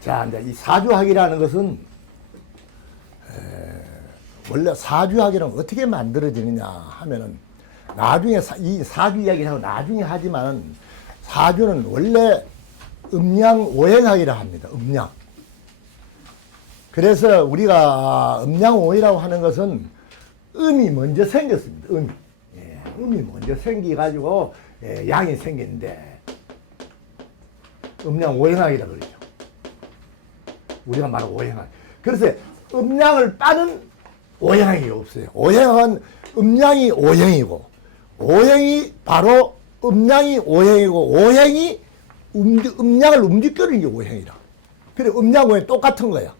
자, 이제 이 사주학이라는 것은 원래 사주학이란 어떻게 만들어지느냐 하면은 나중에 이 사주 이야기하고 나중에 하지만 사주는 원래 음양오행학이라 합니다. 음양. 그래서 우리가 음양오행이라고 하는 것은 음이 먼저 생겼습니다. 음이. 예, 음이 먼저 생겨가지고 양이 생겼는데 음양오행학이라 그러죠. 우리가 말하는 오행학. 그래서 음양을 빠는 오행학이 없어요. 오행은 음양이 오행이고 오행이 바로 음양이 오행이고 오행이 음양을 움직이는 게 오행이라. 그래 음양 오행 똑같은 거야.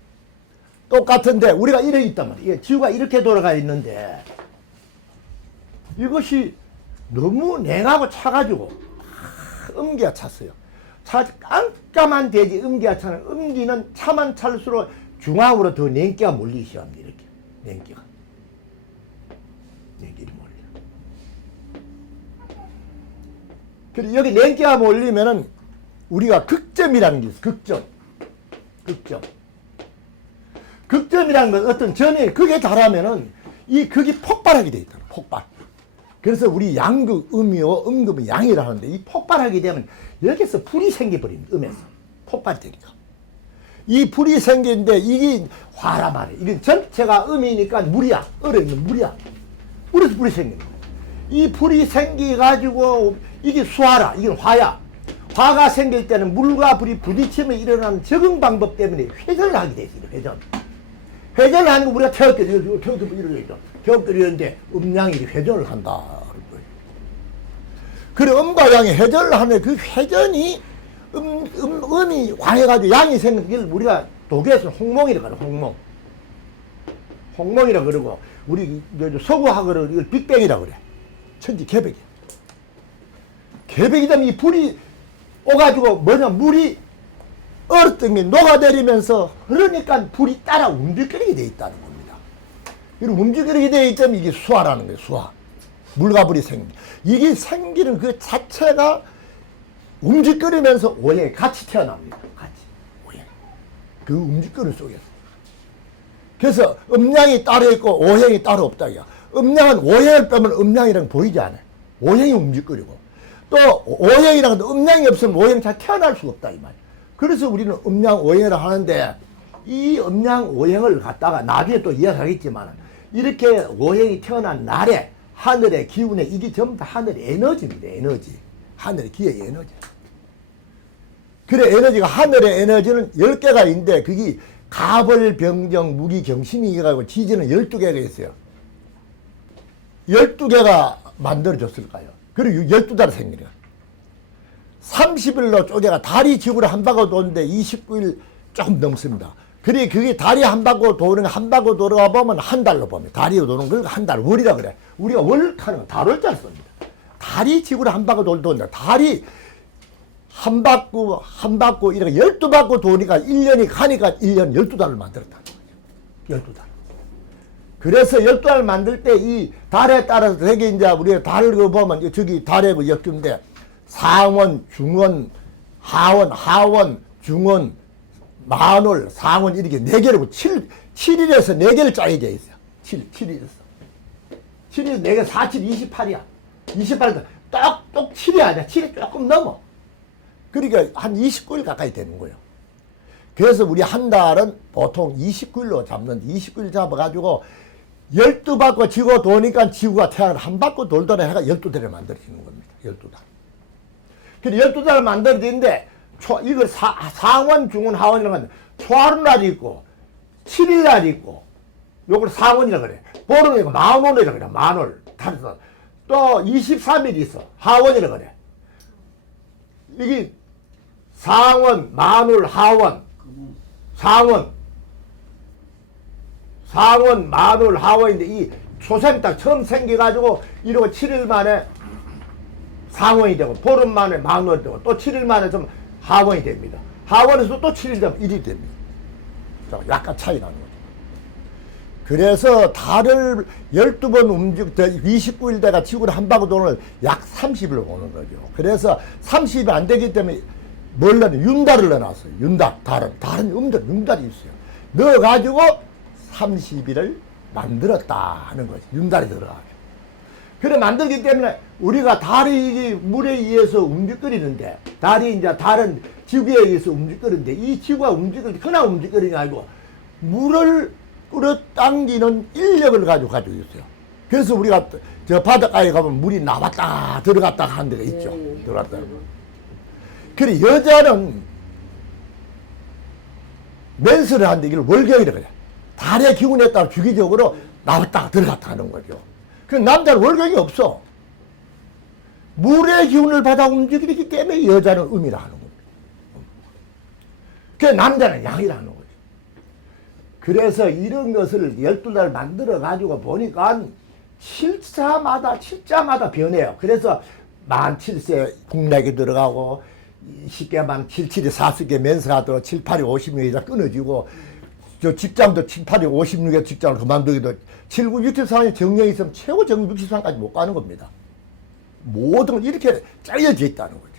똑같은데 우리가 이래 있단 말이야. 이게 지구가 이렇게 돌아가 있는데 이것이 너무 냉하고 차가지고 음기가 찼어요. 깜깜한 대지 음기가 차는 음기는 차만 찰수록 중앙으로 더 냉기가 몰리기 시작합니다. 이렇게 냉기가 몰려. 그리고 여기 냉기가 몰리면은 우리가 극점이라는 게 있어. 극점이라는 건 어떤 점에 극에 달하면은 이 극이 폭발하게 돼 있다. 폭발. 그래서 우리 양극 음이요, 음극은 양이라 하는데 이 폭발하게 되면 여기서 불이 생겨버립니다. 음에서 폭발되니까. 이 불이 생기는데 이게 화라 말이에요. 이게 전체가 음이니까 물이야. 얼어있는 물이야. 그래서 불이 생기는 거예요. 이 불이 생겨가지고 이게 수화라. 이게 화야. 화가 생길 때는 물과 불이 부딪히면 일어나는 적응 방법 때문에 회전을 하게 돼 있어요. 회전을 하는 거 우리가 태엽들이는데 음양이 회전을 한다. 그래 음과 양이 회전을 하면 그 회전이 음이 관해가지고 양이 생긴 걸 우리가 독일에서는 홍몽이라고 하죠. 홍몽이라고 그러고 우리 서구학으로는 이걸 빅뱅이라고 그래. 천지 개벽이야. 개벽이 되면 이 불이 오가지고 물이 얼었던 게 녹아내리면서 흐르니까 불이 따라 움직이게 돼 있다는 겁니다. 이렇게 움직이게 돼 있다면 이게 수화라는 거예요. 수화. 물과 불이 이게 생기는 그 자체가 움직이면서 오행이 같이 태어납니다. 같이. 오행. 그 움직이는 속에서. 그래서 음양이 따로 있고 오행이 따로 없다. 음양은 오행을 빼면 음양이랑 보이지 않아요. 오행이 움직이고. 또 오행이랑 음양이 없으면 오행 잘 태어날 수가 없다. 이 말이에요. 그래서 우리는 음양 오행이라 하는데 이 음양 오행을 갖다가 나중에 또 이야기하겠지만 이렇게 오행이 태어난 날에 하늘의 기운에 이게 전부 다 하늘의 에너지입니다. 에너지. 하늘의 기의 에너지. 그래 에너지가 하늘의 에너지는 10개가 있는데 그게 가벌, 병정, 무기, 경신이 가지고 지지는 12개가 있어요. 12개가 만들어졌을까요? 그리고 12달이 생기는 거예요. 30일로 쪼개가 달이 지구를 한 바퀴 도는데 29일 조금 넘습니다. 그래 그게 달이 한 바퀴 도는 한 바퀴 돌아가 보면 한 달로 봅니다. 달이 도는 걸 한 달, 월이라 그래. 우리가 월 하는 거 달월자를 씁니다. 달이 지구를 한 바퀴 도는데 달이 한 바퀴 이렇게 12바퀴 도니까 1년이 가니까 1년 12달을 만들었다는 거죠. 12달. 그래서 12달 만들 때 이 달에 따라서 되게 이제 우리가 달을 보면 저기 달에 그 역주인데 상원, 중원, 하원, 중원, 만월, 상원 이렇게 4개로 7일에서 4개를 짜여져 있어요. 7일에서 4개 47, 28이야. 28도 똑 7이 아니야. 7이 조금 넘어. 그러니까 한 29일 가까이 되는 거예요. 그래서 우리 한 달은 보통 29일로 잡는데 29일 잡아가지고 12바퀴 지구 도니까 지구가 태양을 한 바퀴 돌더라 해가 12달을 만들어지는 겁니다. 12달. 그래서 12달을 만들어지는데 이걸 상원, 중원, 하원이라고 하는데 초하루날이 있고 7일날이 있고 요걸 상원이라고 그래. 보름이고 만월이라고 그래. 만월. 또 23일이 있어. 하원이라고 그래. 이게 상원, 만월, 하원, 상원, 만월, 하원인데 이 초생 딱 처음 생겨가지고 이러고 7일 만에 상원이 되고 보름 만에 만월이 되고 또 7일 만에 좀 하원이 됩니다. 하원에서 또 7일 되면 1이 됩니다. 약간 차이 나는 거죠. 그래서 달을 12번 29일 대가 지구를 한 바퀴 도는 약 30일 오는 거죠. 그래서 30이 안 되기 때문에 뭘 넣어? 윤달을 넣어놨어요. 윤달, 달은 윤달이 있어요. 넣어가지고 30일을 만들었다 하는 거지. 윤달이 들어가요. 그래 만들기 때문에 우리가 달이 물에 의해서 움직거리는데, 달은 지구에 의해서 움직거리는데, 이 지구가 흔한 움직거리는 게 아니고 물을 끌어당기는 인력을 가지고 있어요. 그래서 우리가 저 바닷가에 가면 물이 나왔다 들어갔다 하는 데가 있죠. 들어갔다. 그래 여자는 맨스를 하는데 이걸 월경이라 그래. 달의 기운에 따라 주기적으로 나왔다 들어갔다 하는 거죠. 그 남자는 월경이 없어. 물의 기운을 받아 움직이기 때문에 여자는 음이라 하는 겁니다. 그 남자는 양이라 하는 거죠. 그래서 이런 것을 12달 만들어 가지고 보니까 칠자마다 변해요. 그래서 만 7세 국락이 들어가고, 쉽게 만 77에 40개 면세가 들어 7, 8이 56에 끊어지고, 저 직장도 7, 8이 56에 직장을 그만두기도 7, 9, 64년 정령이 있으면 최고 정령 63까지 못 가는 겁니다. 모든 걸 이렇게 짜여져 있다는 거죠.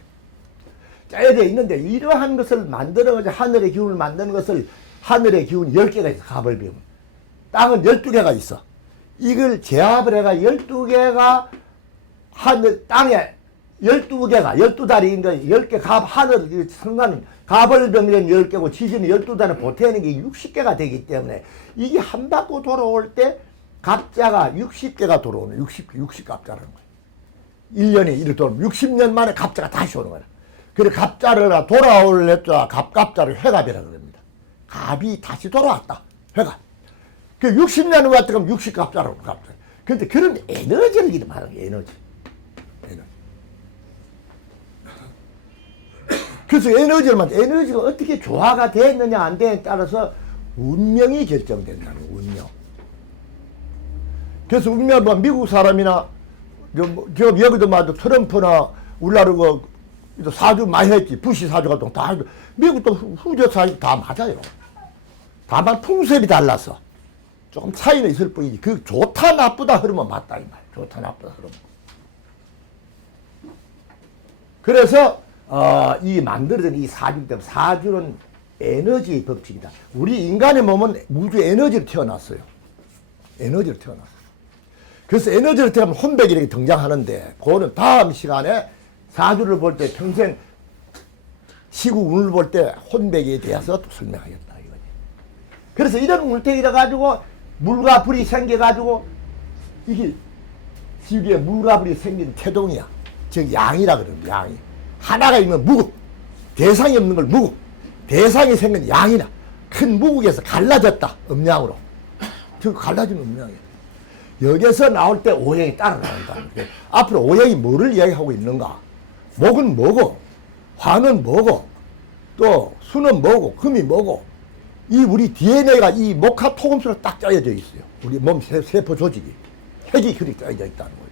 짜여져 있는데 이러한 것을 만들어가지고 하늘의 기운을 만드는 것을, 하늘의 기운이 10개가 있어. 가벌비움. 땅은 12개가 있어. 이걸 제압을 해가 12개가 하늘, 땅에 12개가, 12달이 있는데 10개 하늘, 성간, 가벌병이는 10개고 지진이 12달을 보태는 게 60개가 되기 때문에 이게 한 바퀴 돌아올 때 갑자가 60개가 돌아오는 60갑자라는 거예요. 1년에 이렇게 돌아오면 60년 만에 갑자가 다시 오는 거야. 그래 갑자를 돌아올 했자 갑자를 회갑이라고 그럽니다. 갑이 다시 돌아왔다. 회갑. 그 60년 후에 그럼 60갑자라고 갑자. 근데 그런 에너지를 이름 말하는 게 에너지. 그래서 에너지가 어떻게 조화가 됐느냐 안 됐느냐에 따라서 운명이 결정된다는 거예요. 운명. 그래서 운명 뭐 미국 사람이나 여기도 봐도 트럼프나 우리나라 사주 많이 했지. 부시 사주 같은 거 다 해도 미국도 후저 사주 다 맞아요. 다만 풍습이 달라서 조금 차이는 있을 뿐이지. 그 좋다 나쁘다 흐르면 맞다 이 말. 좋다 나쁘다 흐르면. 그래서 이 만들어진 이 사주 때문에, 사주는 에너지의 법칙이다. 우리 인간의 몸은 우주 에너지로 태어났어요. 에너지로 태어났어요. 그래서 에너지로 태어나면 혼백이 이렇게 등장하는데, 그거는 다음 시간에 사주를 볼 때 평생 시국 운을 볼 때 혼백에 대해서 또 설명하겠다 이거지. 그래서 이런 울택이라 가지고 물과 불이 생겨가지고 이게 지구에 물과 불이 생긴 태동이야. 즉 양이라 그럽니다. 양이. 하나가 있는 무국, 대상이 없는 걸 무국, 대상이 생긴 양이나 큰 무국에서 갈라졌다. 음양으로. 즉 갈라진 음양이야. 여기서 나올 때 오행이 따라 나온다. 앞으로 오행이 뭐를 이야기하고 있는가? 목은 뭐고, 화는 뭐고, 또 수는 뭐고, 금이 뭐고, 이 우리 DNA가 이 목화 토금수로 딱 짜여져 있어요. 우리 몸 세포 조직이. 핵이 그렇게 짜여져 있다는 거죠.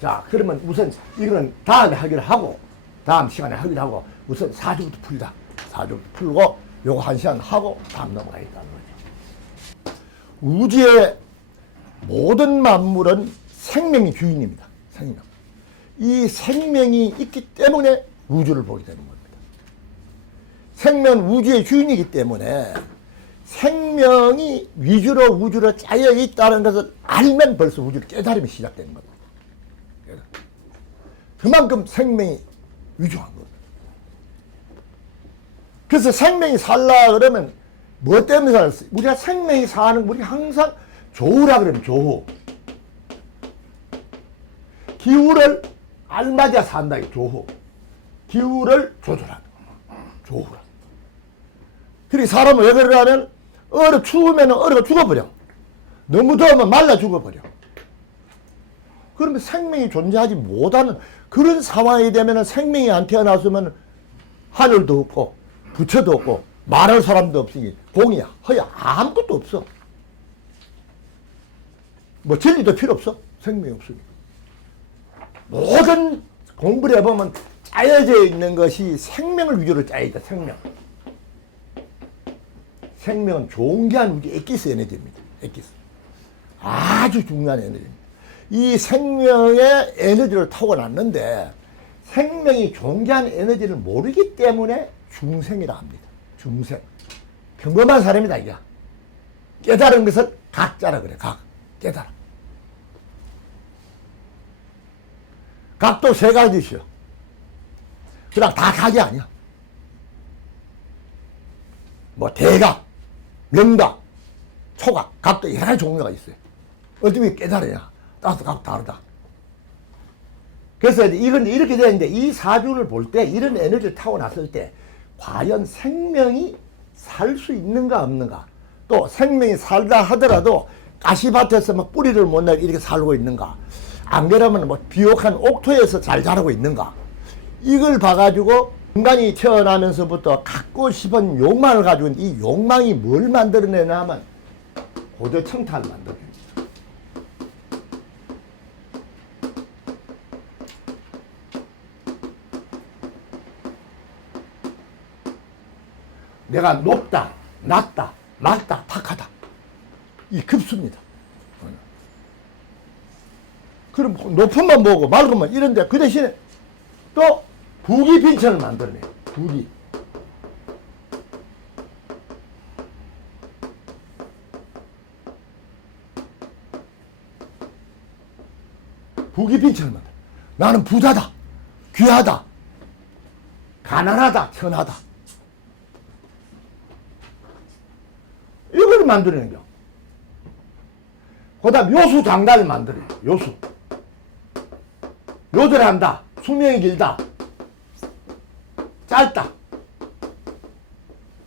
자, 그러면 우선 이거는 다음에 하기로 하고, 다음 시간에 하기로 하고, 우선 사주부터 풀자. 사주부터 풀고, 요거 1시간 하고, 다음 넘어가겠다는 거죠. 우주의 모든 만물은 생명이 주인입니다. 생명. 이 생명이 있기 때문에 우주를 보게 되는 겁니다. 생명은 우주의 주인이기 때문에 생명이 위주로 우주로 짜여 있다는 것을 알면 벌써 우주를 깨달음이 시작되는 겁니다. 그만큼 생명이 위중한 겁니다. 그래서 생명이 살라 그러면 뭐 때문에 살았어요? 우리가 생명이 사는, 우리 항상 조우라 그러면 조우. 기후를 알맞아 산다, 조우. 기후를 조절하는 조우라. 그리고 사람은 왜 그러냐면, 추우면 얼어가 죽어버려. 너무 더우면 말라 죽어버려. 그러면 생명이 존재하지 못하는 그런 상황이 되면 생명이 안 태어났으면 하늘도 없고, 부처도 없고, 말할 사람도 없으니 공이야, 허야, 아무것도 없어. 뭐 진리도 필요 없어. 생명이 없으니까. 모든 공부를 해보면 짜여져 있는 것이 생명을 위주로 짜여있다. 생명은 존귀한 우리 엑기스 에너지입니다. 엑기스. 아주 중요한 에너지입니다. 이 생명의 에너지를 타고났는데, 생명이 존재하는 에너지를 모르기 때문에 중생이라 합니다. 중생. 평범한 사람이다, 이게. 깨달은 것은 각자라 그래, 각. 깨달아. 각도 세 가지시오. 그냥 다 각이 아니야. 뭐, 대각, 명각, 초각, 각도 여러 가지 종류가 있어요. 어떻게 깨달으냐? 따라서 각 다르다. 그래서 이건 이렇게 되는데, 이 사주를 볼 때, 이런 에너지를 타고났을 때, 과연 생명이 살 수 있는가, 없는가? 또 생명이 살다 하더라도 가시밭에서 막 뿌리를 못 내고 이렇게 살고 있는가? 안 그러면 뭐 비옥한 옥토에서 잘 자라고 있는가? 이걸 봐가지고 인간이 태어나면서부터 갖고 싶은 욕망을 가지고 있는 이 욕망이 뭘 만들어내냐 하면 고대청탈을 만들어냅니다. 내가 높다, 낮다, 맑다, 탁하다. 이 급수입니다. 그럼 높은만 보고 맑으면 이런데 그 대신에 또 부기 빈천을 만들어내요. 부기. 부기 빈천을 만들어. 나는 부자다, 귀하다, 가난하다, 천하다. 이걸 만들어낸 거. 그 다음 요수 장단을 만들어요. 요수. 요절한다. 수명이 길다. 짧다.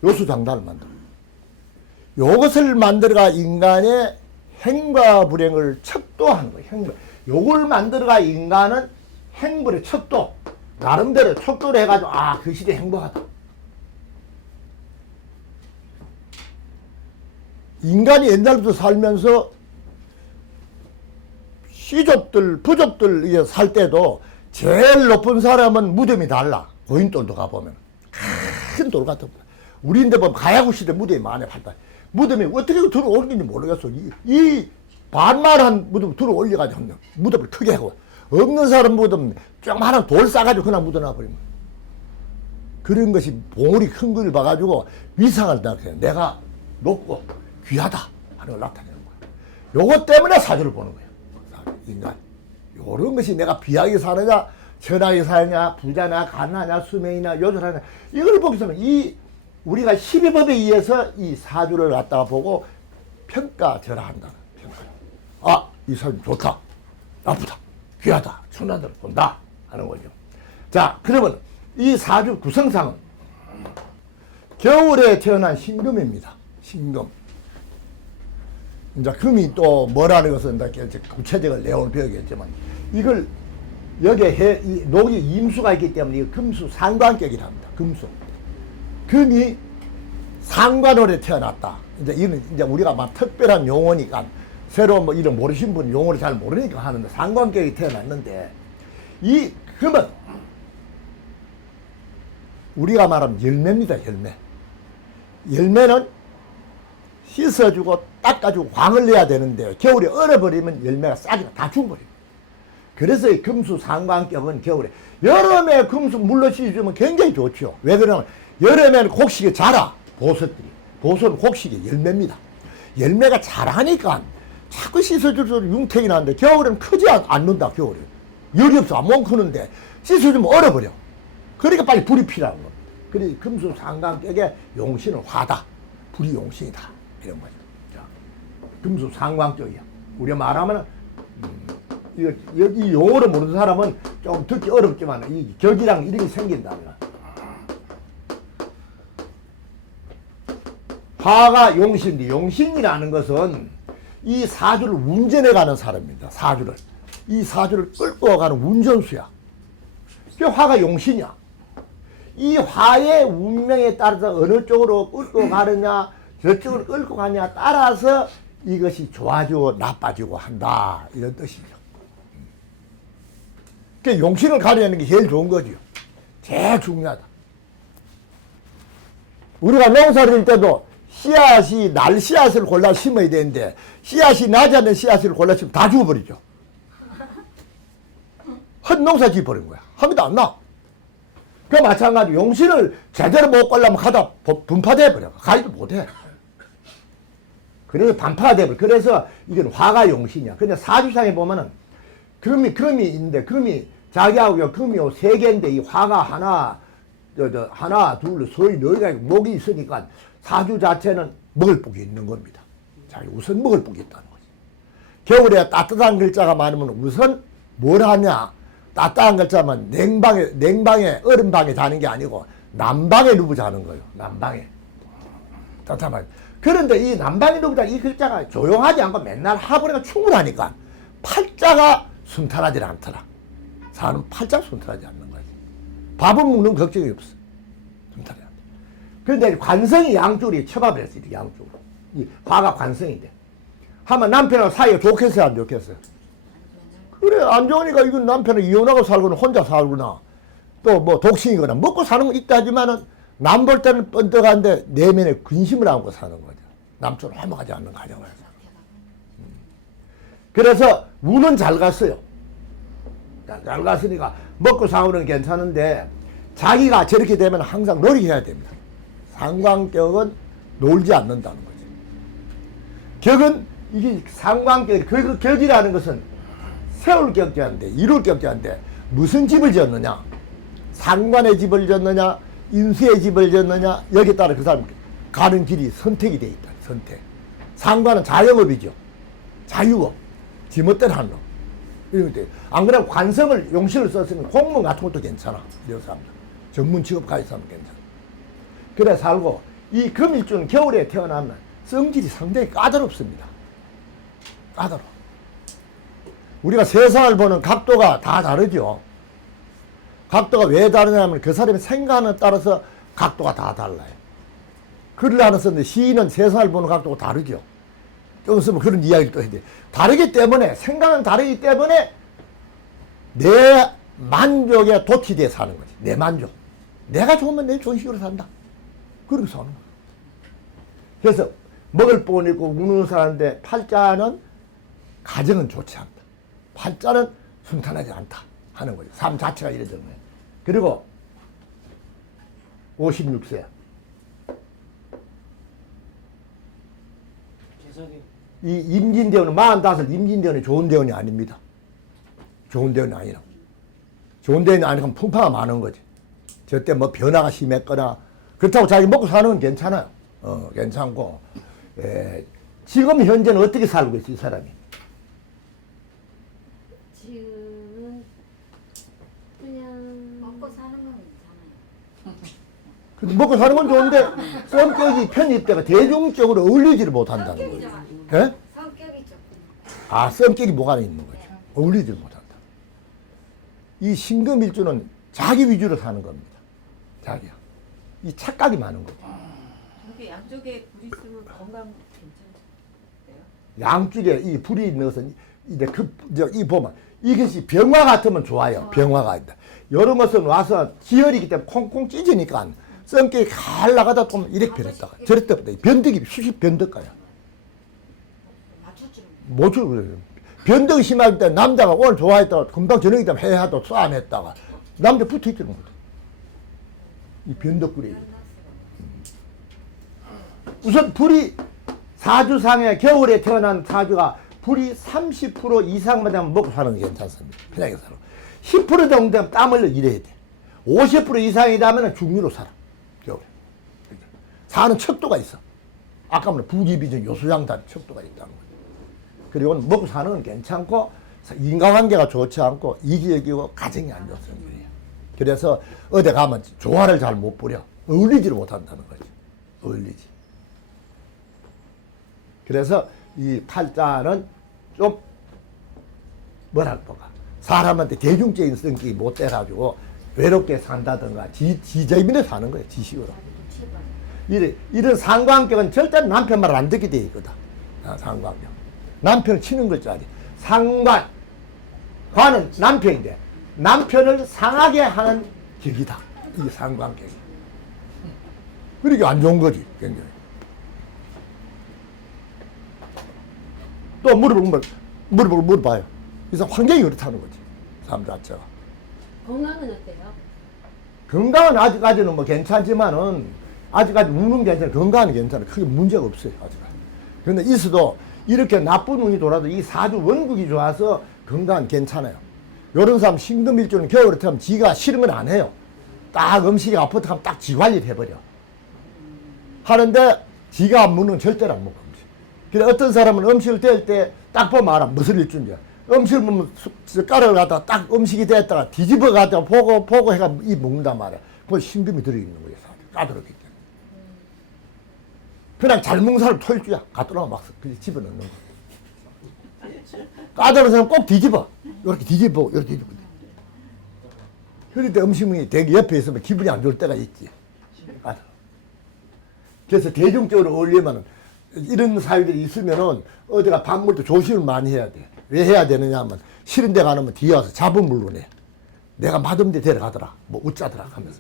요수 장단을 만들어요. 요것을 만들어가 인간의 행과 불행을 척도하는 거예요. 행불. 요걸 만들어가 인간은 행불의 척도. 나름대로 척도를 해가지고, 아, 그 시대 행복하다. 인간이 옛날부터 살면서 시족들, 부족들 살 때도 제일 높은 사람은 무덤이 달라. 고인돌도 가보면. 큰 돌 같은 거. 우리인데 보면 가야구 시대 무덤이 많이 팔다. 무덤이 어떻게 들어올리는지 모르겠어. 이 반만한 무덤 들어올려가지고 무덤을 크게 하고. 없는 사람 무덤 조그마한 돌 싸가지고 그냥 묻어놔버리면. 그런 것이 봉우리 큰 걸 봐가지고 위상을 나타내. 내가 높고 귀하다 하는 걸 나타내는 거야. 요것 때문에 사주를 보는 거야. 인간. 요런 것이 내가 비하게 사느냐, 천하게 사느냐, 부자냐, 가난하냐, 수명이냐, 요절하냐. 이걸 보기 위해서는 우리가 12법에 의해서 이 사주를 갖다가 보고 평가절하한다. 평가. 아, 이 사주 좋다, 나쁘다, 귀하다, 천하들 본다 하는 거죠. 자, 그러면 이 사주 구성상은 겨울에 태어난 신금입니다. 신금. 이제 금이 또 뭐라는 것은 구체적으로 내용을 배우겠지만 이걸 여기에 녹이 임수가 있기 때문에 이거 금수 상관격이라 합니다. 금수. 금이 상관월에 태어났다. 이제 이는 이제 우리가 막 특별한 용어니까 새로 뭐 이런 모르신 분 용어를 잘 모르니까 하는데 상관격이 태어났는데 이 금은 우리가 말하면 열매입니다. 열매. 열매는 씻어주고 닦아주고 광을 내야 되는데 겨울에 얼어버리면 열매가 싹이 다 죽어버립니다. 그래서 이 금수 상관격은 겨울에 여름에 금수 물로 씻어주면 굉장히 좋죠. 왜 그러냐면 여름에는 곡식이 자라. 보석들이. 보석은 곡식이 열매입니다. 열매가 자라니까 자꾸 씻어줄수록 융택이 나는데 겨울에는 크지 않는다. 겨울에 열이 없어 못 크는데 씻어주면 얼어버려. 그러니까 빨리 불이 필요한 겁니다. 그래서 금수 상관격의 용신은 화다. 불이 용신이다. 이런 거죠. 자, 금수 상관격이야. 우리가 말하면 이 용어를 모르는 사람은 좀 듣기 어렵지만 이 격이랑 이런 게 생긴다면 화가 용신인데 용신이라는 것은 이 사주를 운전해가는 사람입니다. 사주를. 이 사주를 끌고 가는 운전수야. 그 화가 용신이야. 이 화의 운명에 따라서 어느 쪽으로 끌고 가느냐 저쪽으로 끌고 가느냐 따라서 이것이 좋아지고 나빠지고 한다. 이런 뜻이죠. 그러니까 용신을 가려는 게 제일 좋은 거죠. 제일 중요하다. 우리가 농사를 질 때도 씨앗이 날 씨앗을 골라 심어야 되는데 씨앗이 나지 않는 씨앗을 골라 심으면 다 죽어버리죠. 헛농사 지어버린 거야. 합니다 안 나. 그 마찬가지로 용신을 제대로 못 걸려면 가다 분파돼 버려. 가지도 못해. 그래서 반파가 돼버려. 그래서 이건 화가 용신이야. 근데 사주상에 보면은 금이 있는데 금이 자기하고 금이 세 개인데 이 화가 하나 둘 서희 너희가 목이 있으니까 사주 자체는 먹을 복이 있는 겁니다. 자, 우선 먹을 복이 있다는 거지. 겨울에 따뜻한 글자가 많으면 우선 뭘 하냐? 따뜻한 글자면 냉방에 얼음방에 자는 게 아니고 난방에 누워 자는 거예요. 난방에. 따뜻한. 그런데 이 난방에 누워 자는 이 글자가 조용하지 않고 맨날 하버리가 충분하니까 팔자가 순탄하지 않더라. 사람은 팔자 순탄하지 않는 거지. 밥을 먹는 걱정이 없어. 순탄하지 않다. 그런데 관성이 양쪽이 처밥을 했어. 양쪽으로. 이 화가 관성이 돼. 하면 남편하고 사이가 좋겠어요? 안 좋겠어요? 그래, 안 좋으니까 이건 남편은 이혼하고 살거나 혼자 살거나 또 뭐 독신이거나 먹고 사는 건 있다 하지만은 남 볼 때는 뻔떡한데 내면에 근심을 안고 사는 거죠. 남처럼 화목하지 않는 가정을 해서. 그래서 운은 잘 갔어요. 잘 갔으니까 먹고 사고는 괜찮은데 자기가 저렇게 되면 항상 노력해야 됩니다. 상관격은 놀지 않는다는 거죠. 격은 이게 상관격, 그 격이라는 것은 세울 격자인데 이룰 격자인데 무슨 집을 지었느냐, 상관의 집을 지었느냐, 인수의 집을 지었느냐, 여기에 따라 그 사람 가는 길이 선택이 돼 있다. 선택. 상관은 자영업이죠. 자유업. 지멋대로 하는 놈. 안 그러면 관성을 용신을 썼으면 공무원 같은 것도 괜찮아. 이런 사람들. 전문 직업 가진 사람 괜찮아. 그래 살고 이 금일주는 겨울에 태어나면 성질이 상당히 까다롭습니다. 까다로워. 우리가 세상을 보는 각도가 다 다르죠. 각도가 왜 다르냐면 그 사람의 생각에 따라서 각도가 다 달라요. 글을 하나 썼는데 시인은 세상을 보는 각도가 다르죠. 좀 있으면 그런 이야기를 또 해야 돼. 다르기 때문에, 생각은 다르기 때문에 내 만족에 도취되어 사는 거지. 내 만족. 내가 좋으면 내 좋은 식으로 산다. 그렇게 사는 거야. 그래서 먹을 복은 있고 우는 사는데 팔자는 가정은 좋지 않다. 팔자는 순탄하지 않다 하는 거죠. 삶 자체가 이래저래. 그리고 56세. 이 임진대운은 45 임진대운이 좋은 대운이 아닙니다. 좋은 대운이 아니라. 좋은 대운이 아니면 풍파가 많은 거지. 저때 뭐 변화가 심했거나 그렇다고 자기 먹고 사는 건 괜찮아요. 괜찮고. 지금 현재는 어떻게 살고 있어, 이 사람이? 지금은 그냥 먹고 사는 건 괜찮아요. 먹고 사는 건 좋은데 성격이 편입되가 대중적으로 어울리지를 못한다는 거예요. 예? 성격이 조금. 아, 성격이 뭐가 있는 거죠. 어울리지를 못한다. 이 신금일주는 자기 위주로 사는 겁니다. 자기야. 이 착각이 많은 거죠. 저게 양쪽에 불이 있으면 건강 괜찮대요? 양쪽에 이 불이 있는 것은 이 보면 이것이 병화 같으면 좋아요. 병화가 있다. 이런 것은 와서 기혈이기 때문에 콩콩 찢으니까 성격이 갈 나가다 보면 이렇게 변했다가 저랬다가 변덕이 수십 변덕가요. 못 그래요. 변덕이 심할 때 남자가 오늘 좋아했다가 금방 저녁이 되면 해하도 싸움했다가 남자 붙어있지는 못해. 이 변덕구리. 우선 불이 사주상에 겨울에 태어난 사주가 불이 30% 이상만 되면 먹고 사는 게 괜찮습니다. 편하게 살아. 10% 정도 되면 땀 흘려 일해야 돼. 50% 이상이 되면 중류로 살아. 겨울에. 사는 척도가 있어. 아까 말한 부기비전 요소양단 척도가 있다는 거예요. 그리고 먹고 사는 건 괜찮고 인간관계가 좋지 않고 이기적이고 가정이 안 좋습니다. 그래서 어디 가면 조화를 잘 못 부려. 어울리지를 못한다는 거지. 어울리지. 그래서 이 팔자는 좀 뭐랄까 사람한테 대중적인 성격이 못 돼가지고 외롭게 산다든가 지저분해 사는 거예요. 지식으로. 이런 상관격은 절대 남편 말 안 듣게 돼 있거든. 상관격. 남편을 치는 글자지. 상관. 관은 남편인데 남편을 상하게 하는 격이다. 이 상관격이. 그러니까 안 좋은 거지. 굉장히. 또 물어봐요. 그래서 환경이 그렇다는 거지. 사람 자체가. 건강은 어때요? 건강은 아직까지는 뭐 괜찮지만은 아직까지 운은 괜찮아요. 건강은 괜찮아요. 크게 문제가 없어요. 아직까지. 그런데 있어도 이렇게 나쁜 운이 돌아도 이 사주 원국이 좋아서 건강은 괜찮아요. 요런 사람 신금일주는 겨울에 타면 지가 싫은 건 안 해요. 딱 음식이 아프다 하면 딱 지 관리를 해버려. 하는데 지가 안 먹는 건 절대로 안 먹어. 음식. 근데 어떤 사람은 음식을 뗄 때 딱 보면 알아. 무슨 일주인지. 음식을 보면 숟가락을 갖다가 딱 음식이 됐다가 뒤집어 갖다가 보고 해가 이 먹는단 말이야. 그걸 신금이 들어있는 거예요. 까다롭기 때문에. 그냥 잘 먹는 사람 토일주야. 갖다 놓으면 막 집어넣는 거. 까다로운 사람 꼭 뒤집어. 이렇게 뒤집어, 이렇게 뒤집어. 그럴 때 음식이 되게 옆에 있으면 기분이 안 좋을 때가 있지. 까다로워. 그래서 대중적으로 어울리면 이런 사유들이 있으면은 어디가 밥 먹을 때 조심을 많이 해야 돼. 왜 해야 되느냐 하면 싫은 데 가면 뒤에 와서 잡은 물로 내. 내가 맛없는 데 데려가더라. 뭐 웃자더라 하면서.